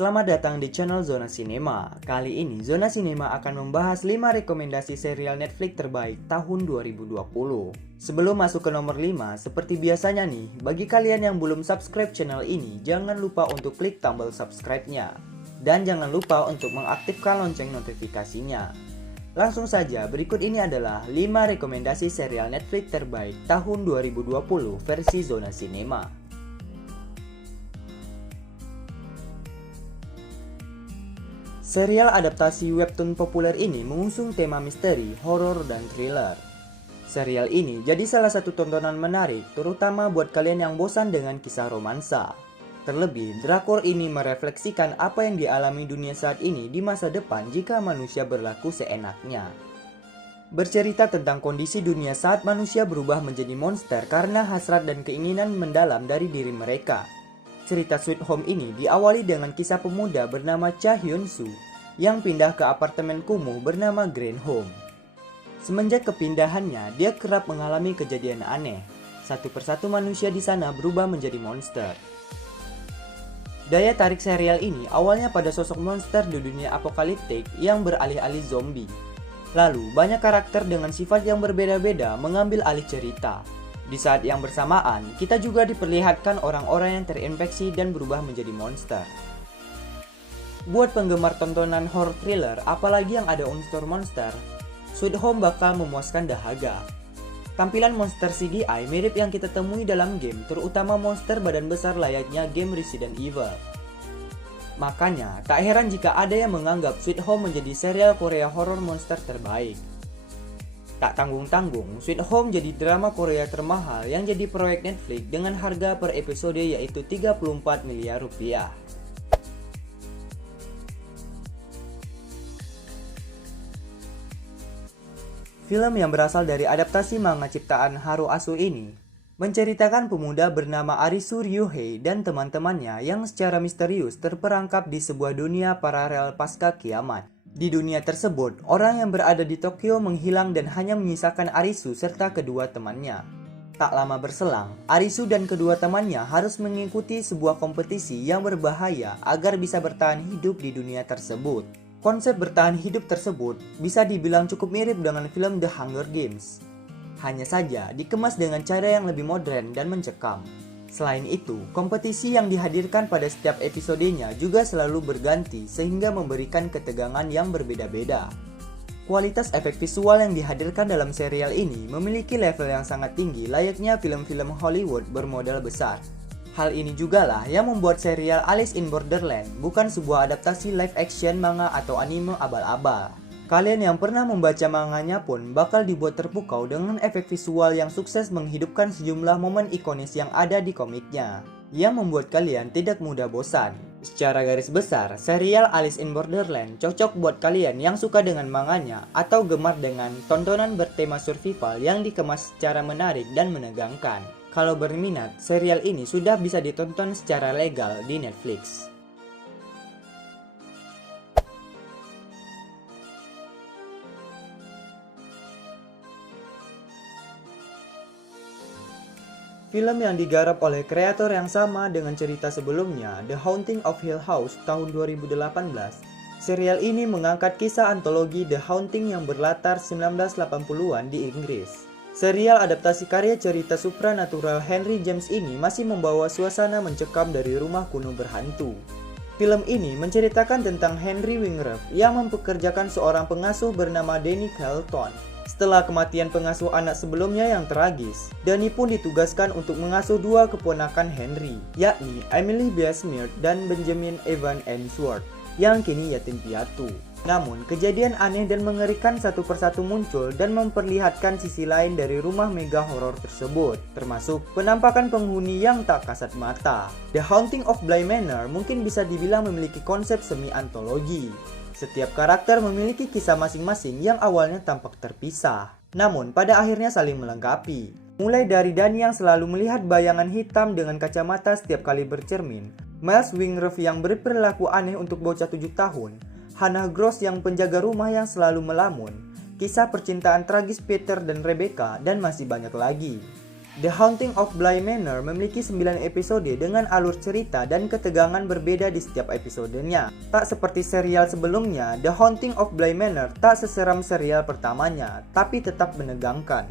Selamat datang di channel Zona Cinema. Kali ini Zona Cinema akan membahas 5 rekomendasi serial Netflix terbaik tahun 2020. Sebelum masuk ke nomor 5, seperti biasanya nih, bagi kalian yang belum subscribe channel ini, jangan lupa untuk klik tombol subscribe-nya. Dan jangan lupa untuk mengaktifkan lonceng notifikasinya. Langsung saja, berikut ini adalah 5 rekomendasi serial Netflix terbaik tahun 2020 versi Zona Cinema. Serial adaptasi webtoon populer ini mengusung tema misteri, horor, dan thriller. Serial ini jadi salah satu tontonan menarik, terutama buat kalian yang bosan dengan kisah romansa. Terlebih, drakor ini merefleksikan apa yang dialami dunia saat ini di masa depan jika manusia berlaku seenaknya. Bercerita tentang kondisi dunia saat manusia berubah menjadi monster karena hasrat dan keinginan mendalam dari diri mereka. Cerita Sweet Home ini diawali dengan kisah pemuda bernama Cha Hyun-soo yang pindah ke apartemen kumuh bernama Grand Home. Semenjak kepindahannya, dia kerap mengalami kejadian aneh. Satu persatu manusia di sana berubah menjadi monster. Daya tarik serial ini awalnya pada sosok monster di dunia apokaliptik yang beralih-alih zombie. Lalu, banyak karakter dengan sifat yang berbeda-beda mengambil alih cerita. Di saat yang bersamaan, kita juga diperlihatkan orang-orang yang terinfeksi dan berubah menjadi monster. Buat penggemar tontonan horror thriller, apalagi yang ada unsur monster, Sweet Home bakal memuaskan dahaga. Tampilan monster CGI mirip yang kita temui dalam game, terutama monster badan besar layaknya game Resident Evil. Makanya, tak heran jika ada yang menganggap Sweet Home menjadi serial Korea horror monster terbaik. Tak tanggung-tanggung, Sweet Home jadi drama Korea termahal yang jadi proyek Netflix dengan harga per episode yaitu 34 miliar rupiah. Film yang berasal dari adaptasi manga ciptaan Haru Asu ini menceritakan pemuda bernama Arisu Ryuhei dan teman-temannya yang secara misterius terperangkap di sebuah dunia paralel pasca kiamat. Di dunia tersebut, orang yang berada di Tokyo menghilang dan hanya menyisakan Arisu serta kedua temannya. Tak lama berselang, Arisu dan kedua temannya harus mengikuti sebuah kompetisi yang berbahaya agar bisa bertahan hidup di dunia tersebut. Konsep bertahan hidup tersebut bisa dibilang cukup mirip dengan film The Hunger Games. Hanya saja dikemas dengan cara yang lebih modern dan mencekam. Selain itu, kompetisi yang dihadirkan pada setiap episodenya juga selalu berganti sehingga memberikan ketegangan yang berbeda-beda. Kualitas efek visual yang dihadirkan dalam serial ini memiliki level yang sangat tinggi layaknya film-film Hollywood bermodal besar. Hal ini juga lah yang membuat serial Alice in Borderland bukan sebuah adaptasi live action manga atau anime abal-abal. Kalian yang pernah membaca manganya pun bakal dibuat terpukau dengan efek visual yang sukses menghidupkan sejumlah momen ikonis yang ada di komiknya, yang membuat kalian tidak mudah bosan. Secara garis besar, serial Alice in Borderland cocok buat kalian yang suka dengan manganya atau gemar dengan tontonan bertema survival yang dikemas secara menarik dan menegangkan. Kalau berminat, serial ini sudah bisa ditonton secara legal di Netflix. Film yang digarap oleh kreator yang sama dengan cerita sebelumnya, The Haunting of Hill House tahun 2018. Serial ini mengangkat kisah antologi The Haunting yang berlatar 1980-an di Inggris. Serial adaptasi karya cerita supranatural Henry James ini masih membawa suasana mencekam dari rumah kuno berhantu. Film ini menceritakan tentang Henry Wingrove yang mempekerjakan seorang pengasuh bernama Danny Carlton. Setelah kematian pengasuh anak sebelumnya yang tragis, Danny pun ditugaskan untuk mengasuh dua keponakan Henry, yakni Emily Bessemer dan Benjamin Evan Ainsworth, yang kini yatim piatu. Namun, kejadian aneh dan mengerikan satu persatu muncul dan memperlihatkan sisi lain dari rumah mega horor tersebut, termasuk penampakan penghuni yang tak kasat mata. The Haunting of Bly Manor mungkin bisa dibilang memiliki konsep semi-antologi. Setiap karakter memiliki kisah masing-masing yang awalnya tampak terpisah, namun pada akhirnya saling melengkapi. Mulai dari Danny yang selalu melihat bayangan hitam dengan kacamata setiap kali bercermin, Miles Wingrove yang berperilaku aneh untuk bocah 7 tahun, Hannah Gross yang penjaga rumah yang selalu melamun, kisah percintaan tragis Peter dan Rebecca, dan masih banyak lagi. The Haunting of Bly Manor memiliki 9 episode dengan alur cerita dan ketegangan berbeda di setiap episodenya. Tak seperti serial sebelumnya, The Haunting of Bly Manor tak seseram serial pertamanya, tapi tetap menegangkan.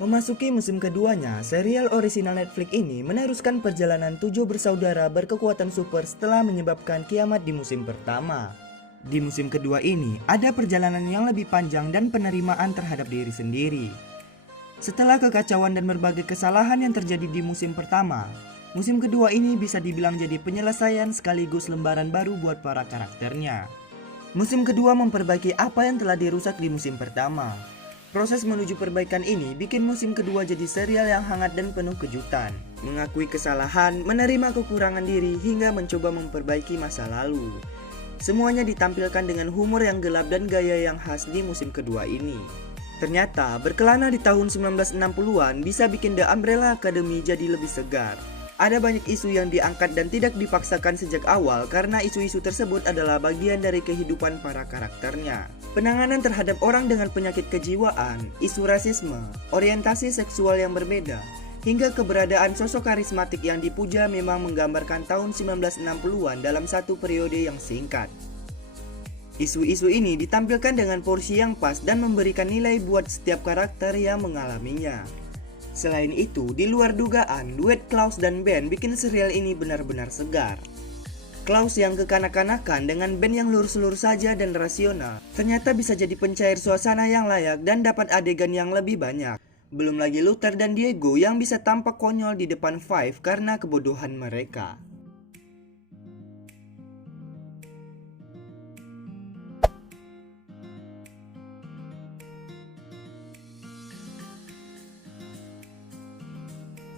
Memasuki musim keduanya, serial orisinal Netflix ini meneruskan perjalanan 7 bersaudara berkekuatan super setelah menyebabkan kiamat di musim pertama. Di musim kedua ini, ada perjalanan yang lebih panjang dan penerimaan terhadap diri sendiri. Setelah kekacauan dan berbagai kesalahan yang terjadi di musim pertama, musim kedua ini bisa dibilang jadi penyelesaian sekaligus lembaran baru buat para karakternya. Musim kedua memperbaiki apa yang telah dirusak di musim pertama. Proses menuju perbaikan ini bikin musim kedua jadi serial yang hangat dan penuh kejutan. Mengakui kesalahan, menerima kekurangan diri, hingga mencoba memperbaiki masa lalu. Semuanya ditampilkan dengan humor yang gelap dan gaya yang khas di musim kedua ini. Ternyata, berkelana di tahun 1960-an bisa bikin The Umbrella Academy jadi lebih segar. Ada banyak isu yang diangkat dan tidak dipaksakan sejak awal karena isu-isu tersebut adalah bagian dari kehidupan para karakternya. Penanganan terhadap orang dengan penyakit kejiwaan, isu rasisme, orientasi seksual yang berbeda, hingga keberadaan sosok karismatik yang dipuja memang menggambarkan tahun 1960-an dalam satu periode yang singkat. Isu-isu ini ditampilkan dengan porsi yang pas dan memberikan nilai buat setiap karakter yang mengalaminya. Selain itu, di luar dugaan, duet Klaus dan Ben bikin serial ini benar-benar segar. Klaus yang kekanak-kanakan dengan Ben yang lurus-lurus saja dan rasional, ternyata bisa jadi pencair suasana yang layak dan dapat adegan yang lebih banyak. Belum lagi Luther dan Diego yang bisa tampak konyol di depan Five karena kebodohan mereka.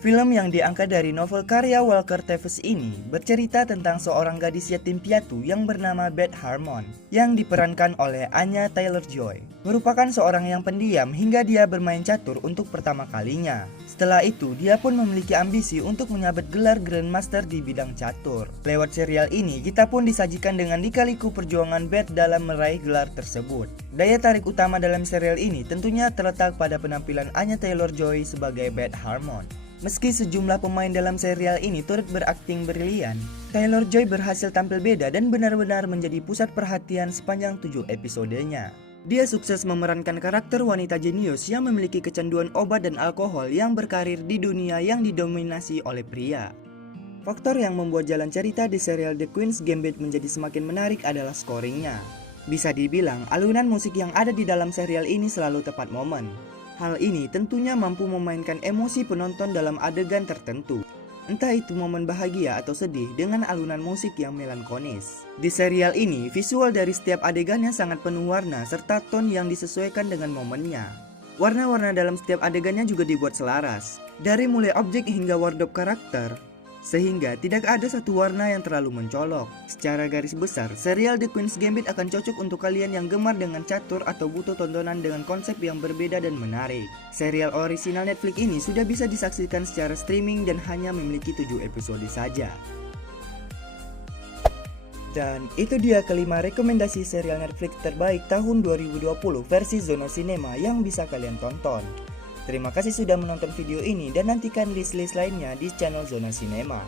Film yang diangkat dari novel karya Walker Tevis ini bercerita tentang seorang gadis yatim piatu yang bernama Beth Harmon yang diperankan oleh Anya Taylor-Joy. Merupakan seorang yang pendiam hingga dia bermain catur untuk pertama kalinya. Setelah itu, dia pun memiliki ambisi untuk menyabet gelar Grandmaster di bidang catur. Lewat serial ini, kita pun disajikan dengan lika-liku perjuangan Beth dalam meraih gelar tersebut. Daya tarik utama dalam serial ini tentunya terletak pada penampilan Anya Taylor-Joy sebagai Beth Harmon. Meski sejumlah pemain dalam serial ini turut berakting brilian, Taylor-Joy berhasil tampil beda dan benar-benar menjadi pusat perhatian sepanjang 7 episodenya. Dia sukses memerankan karakter wanita jenius yang memiliki kecanduan obat dan alkohol yang berkarir di dunia yang didominasi oleh pria. Faktor yang membuat jalan cerita di serial The Queen's Gambit menjadi semakin menarik adalah scoringnya. Bisa dibilang, alunan musik yang ada di dalam serial ini selalu tepat momen. Hal ini tentunya mampu memainkan emosi penonton dalam adegan tertentu. Entah itu momen bahagia atau sedih dengan alunan musik yang melankolis. Di serial ini, visual dari setiap adegannya sangat penuh warna serta tone yang disesuaikan dengan momennya. Warna-warna dalam setiap adegannya juga dibuat selaras, dari mulai objek hingga wardrobe karakter, sehingga tidak ada satu warna yang terlalu mencolok. Secara garis besar, serial The Queen's Gambit akan cocok untuk kalian yang gemar dengan catur atau butuh tontonan dengan konsep yang berbeda dan menarik. Serial orisinal Netflix ini sudah bisa disaksikan secara streaming dan hanya memiliki 7 episode saja. Dan itu dia kelima rekomendasi serial Netflix terbaik tahun 2020 versi Zona Cinema yang bisa kalian tonton. Terima kasih sudah menonton video ini dan nantikan list-list lainnya di channel Zona Cinema.